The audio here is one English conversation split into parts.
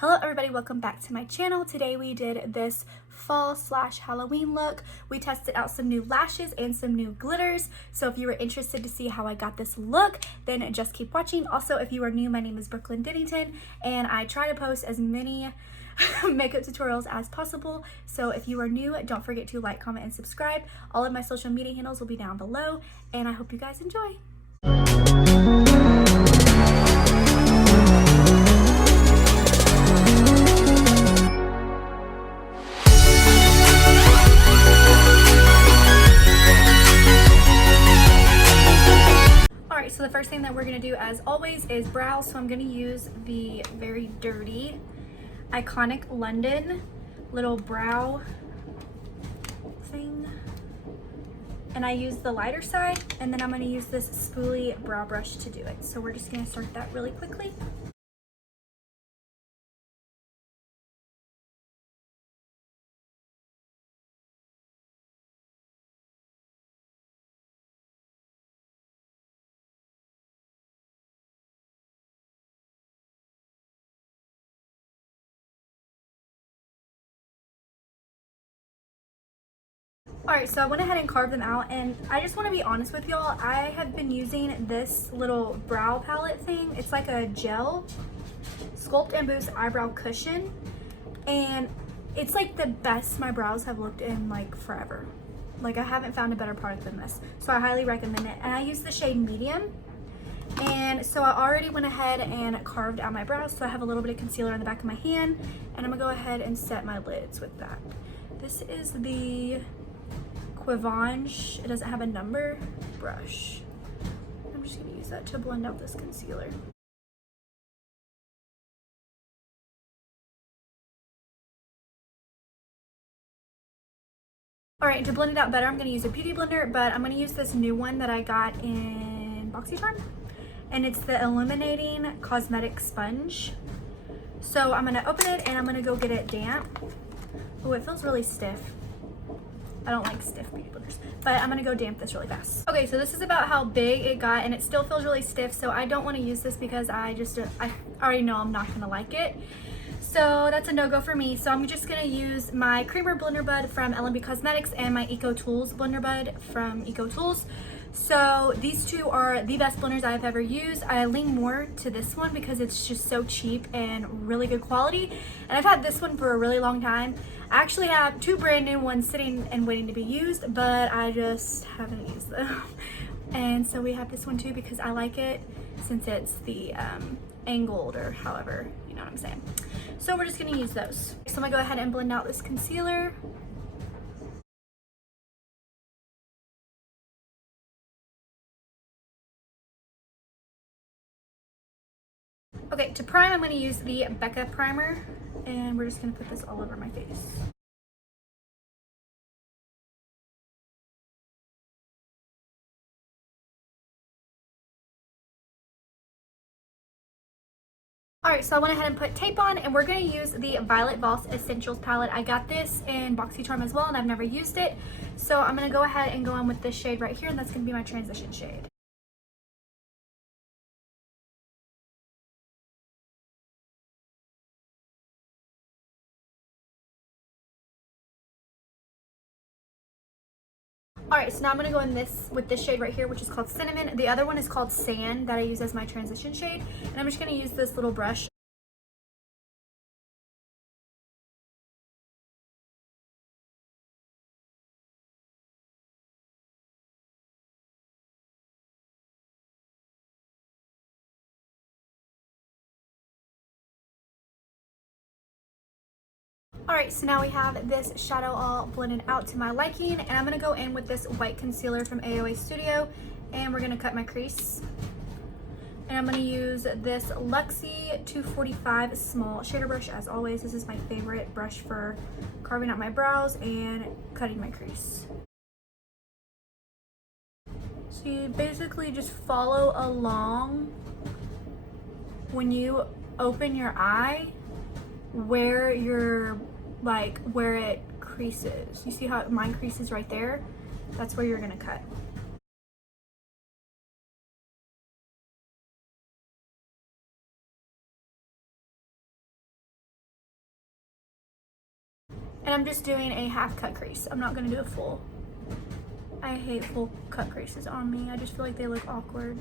Hello everybody, welcome back to my channel. Today we did this fall/Halloween look. We tested out some new lashes and some new glitters. So if you were interested to see how I got this look, then just keep watching. Also, if you are new, my name is Brooklynn Dennington and I try to post as many makeup tutorials as possible. So if you are new, don't forget to like, comment, and subscribe. All of my social media handles will be down below and I hope you guys enjoy. So the first thing that we're going to do, as always, is brows. So I'm going to use the very dirty Iconic London little brow thing, and I use the lighter side, and then I'm going to use this spoolie brow brush to do it. So we're just going to start that really quickly. Alright, so I went ahead and carved them out, and I just want to be honest with y'all, I have been using this little brow palette thing. It's like a gel Sculpt and Boost eyebrow cushion, and it's like the best my brows have looked in like forever. Like, I haven't found a better product than this, so I highly recommend it. And I use the shade medium, and so I already went ahead and carved out my brows, so I have a little bit of concealer on the back of my hand, and I'm gonna go ahead and set my lids with that. This is the Quivange, it doesn't have a number, brush. I'm just gonna use that to blend out this concealer. Alright, to blend it out better, I'm gonna use a beauty blender, but I'm gonna use this new one that I got in BoxyCharm, and it's the Illuminating Cosmetics Sponge. So I'm gonna open it and I'm gonna go get it damp. Oh, it feels really stiff. I don't like stiff beauty blenders, but I'm gonna go damp this really fast. Okay, so this is about how big it got, and it still feels really stiff, so I don't want to use this because I already know I'm not gonna like it. So that's a no-go for me. So I'm just gonna use my creamer blender bud from L&B Cosmetics and my Eco Tools blender bud from Eco Tools. So these two are the best blenders I've ever used. I lean more to this one because it's just so cheap and really good quality. And I've had this one for a really long time. I actually have two brand new ones sitting and waiting to be used, but I just haven't used them. And so we have this one too because I like it since it's the angled, or however, you know what I'm saying. So we're just gonna use those. So I'm gonna go ahead and blend out this concealer. Okay, to prime, I'm going to use the Becca primer, and we're just going to put this all over my face. Alright, so I went ahead and put tape on, and we're going to use the Violet Voss Essentials palette. I got this in BoxyCharm as well, and I've never used it. So I'm going to go ahead and go on with this shade right here, and that's going to be my transition shade. Alright, so now I'm going to go in with this shade right here, which is called Cinnamon. The other one is called Sand, that I use as my transition shade. And I'm just going to use this little brush. Alright, so now we have this shadow all blended out to my liking, and I'm going to go in with this white concealer from AOA Studio, and we're going to cut my crease. And I'm going to use this Luxie 245 small shader brush. As always, this is my favorite brush for carving out my brows and cutting my crease. So you basically just follow along when you open your eye where where it creases. You see how mine creases right there? That's where you're gonna cut. And I'm just doing a half cut crease. I'm not gonna do a full. I hate full cut creases on me. I just feel like they look awkward.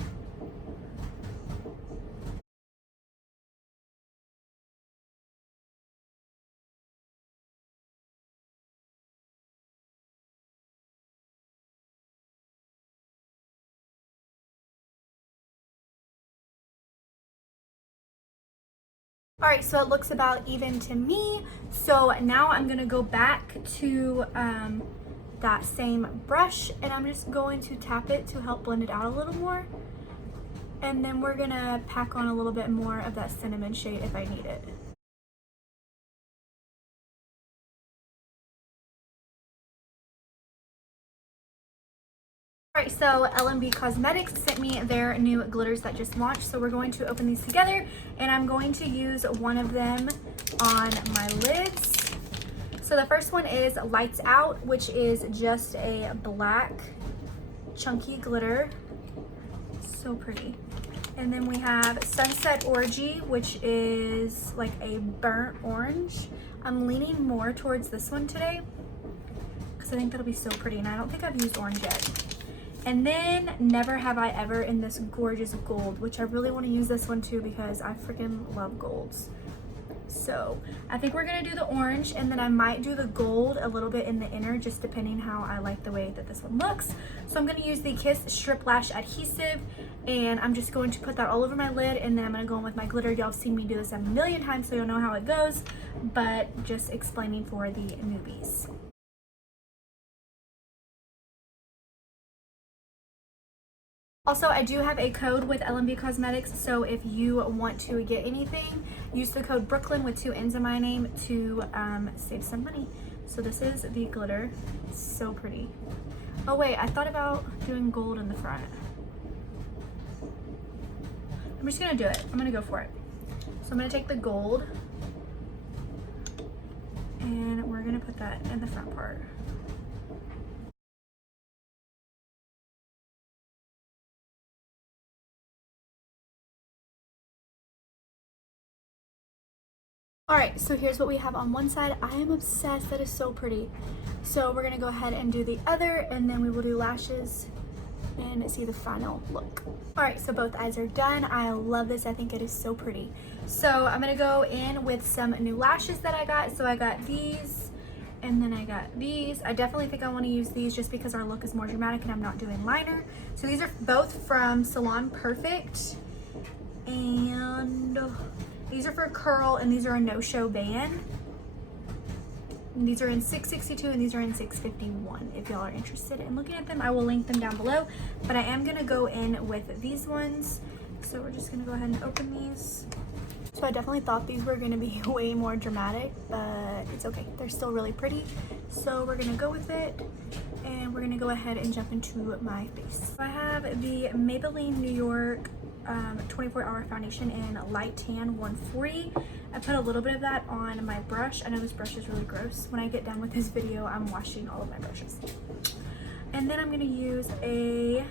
All right, so it looks about even to me. So now I'm gonna go back to that same brush and I'm just going to tap it to help blend it out a little more. And then we're gonna pack on a little bit more of that cinnamon shade if I need it. Alright, so L&B Cosmetics sent me their new glitters that just launched, so we're going to open these together, and I'm going to use one of them on my lids. So the first one is Lights Out, which is just a black chunky glitter. So pretty. And then we have Sunset Orgy, which is like a burnt orange. I'm leaning more towards this one today because I think that'll be so pretty, and I don't think I've used orange yet. And then Never Have I Ever in this gorgeous gold, which I really want to use this one too because I freaking love golds. So I think we're gonna do the orange, and then I might do the gold a little bit in the inner, just depending how I like the way that this one looks. So I'm gonna use the Kiss Strip Lash Adhesive, and I'm just going to put that all over my lid, and then I'm gonna go in with my glitter. Y'all have seen me do this a million times, so you'll know how it goes, but just explaining for the newbies. Also, I do have a code with L&B Cosmetics, so if you want to get anything, use the code Brooklyn with 2 N's in my name to save some money. So this is the glitter. It's so pretty. Oh wait, I thought about doing gold in the front. I'm just gonna do it. I'm gonna go for it. So I'm gonna take the gold and we're gonna put that in the front part. All right, so here's what we have on one side. I am obsessed. That is so pretty. So we're gonna go ahead and do the other, and then we will do lashes and see the final look. All right, so both eyes are done. I love this. I think it is so pretty. So I'm gonna go in with some new lashes that I got. So I got these, and then I got these. I definitely think I want to use these just because our look is more dramatic and I'm not doing liner. So these are both from Salon Perfect, and these are for curl, and these are a no-show band. And these are in 662 and these are in 651. If y'all are interested in looking at them, I will link them down below. But I am gonna go in with these ones. So we're just gonna go ahead and open these. So I definitely thought these were gonna be way more dramatic, but it's okay. They're still really pretty. So we're gonna go with it, and we're gonna go ahead and jump into my face. So I have the Maybelline New York 24-hour foundation in light tan 140. I put a little bit of that on my brush. I know this brush is really gross. When I get done with this video, I'm washing all of my brushes. And then I'm going to use the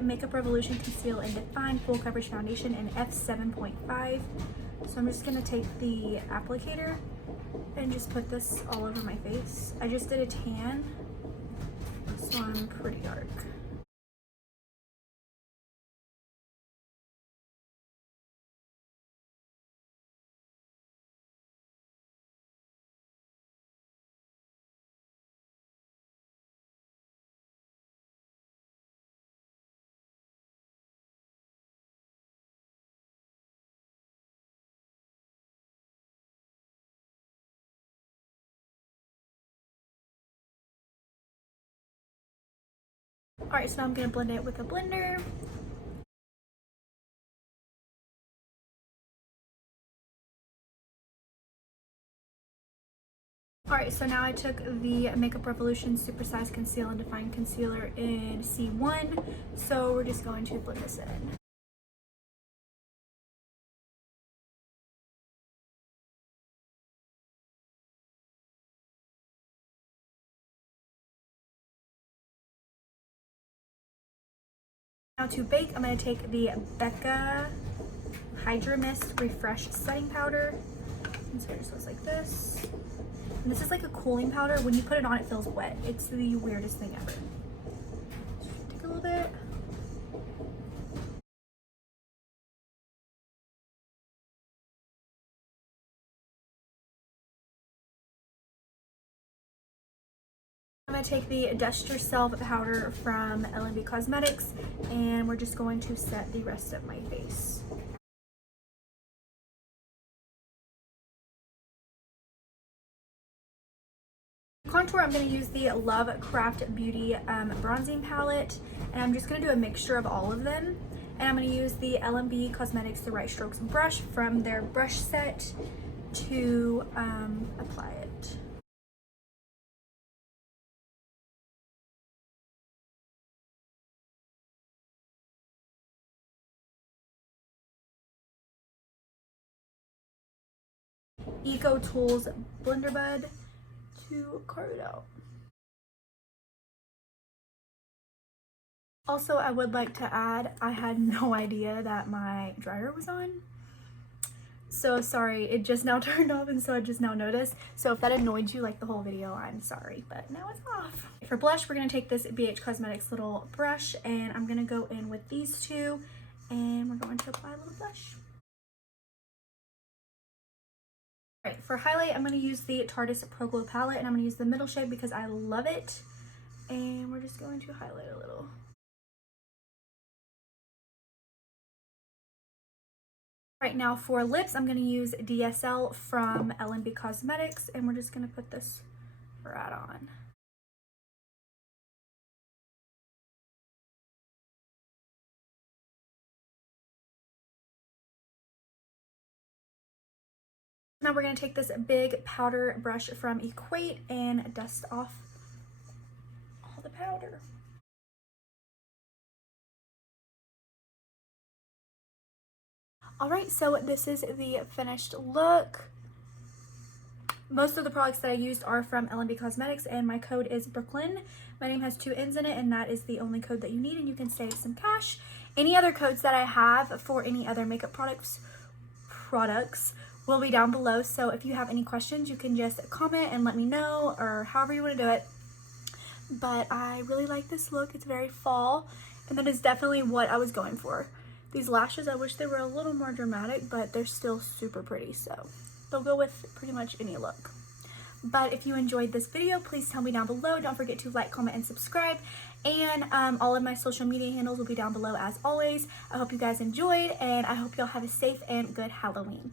Makeup Revolution Conceal and Define Full Coverage Foundation in f7.5. So I'm just going to take the applicator and just put this all over my face. I just did a tan, so I'm pretty dark. All right, so now I'm gonna blend it with a blender. All right, so now I took the Makeup Revolution Supersize Conceal and Define Concealer in C1. So we're just going to blend this in. Now to bake, I'm going to take the Becca Hydra Mist Refresh Setting Powder, And so it just goes like this. And this is like a cooling powder. When you put it on, it feels wet. It's the weirdest thing ever. Take a little bit. I'm going to take the Dust Yourself powder from L&B Cosmetics, and we're just going to set the rest of my face. Contour, I'm going to use the Love Craft Beauty bronzing palette, and I'm just going to do a mixture of all of them. And I'm going to use the L&B Cosmetics The Right Strokes brush from their brush set to apply it. Eco Tools Blender Bud to carve it out. Also, I would like to add, I had no idea that my dryer was on. So sorry, it just now turned off, and so I just now noticed. So if that annoyed you like the whole video, I'm sorry, but now it's off. For blush, we're gonna take this BH Cosmetics little brush, and I'm gonna go in with these two, and we're going to apply a little blush. All right, for highlight, I'm gonna use the Tarte Pro Glow palette, and I'm gonna use the middle shade because I love it. And we're just going to highlight a little. Right now for lips, I'm going to use DSL from L&B Cosmetics, and we're just going to put this right on. Now we're going to take this big powder brush from Equate and dust off all the powder. Alright, so this is the finished look. Most of the products that I used are from L&B Cosmetics, and my code is Brooklyn. My name has 2 N's in it, and that is the only code that you need, and you can save some cash. Any other codes that I have for any other makeup products will be down below, so if you have any questions, you can just comment and let me know, or however you want to do it. But I really like this look. It's very fall, and that is definitely what I was going for. These lashes, I wish they were a little more dramatic, but they're still super pretty, so they'll go with pretty much any look. But if you enjoyed this video, please tell me down below. Don't forget to like, comment, and subscribe. And all of my social media handles will be down below as always. I hope you guys enjoyed, and I hope y'all have a safe and good Halloween.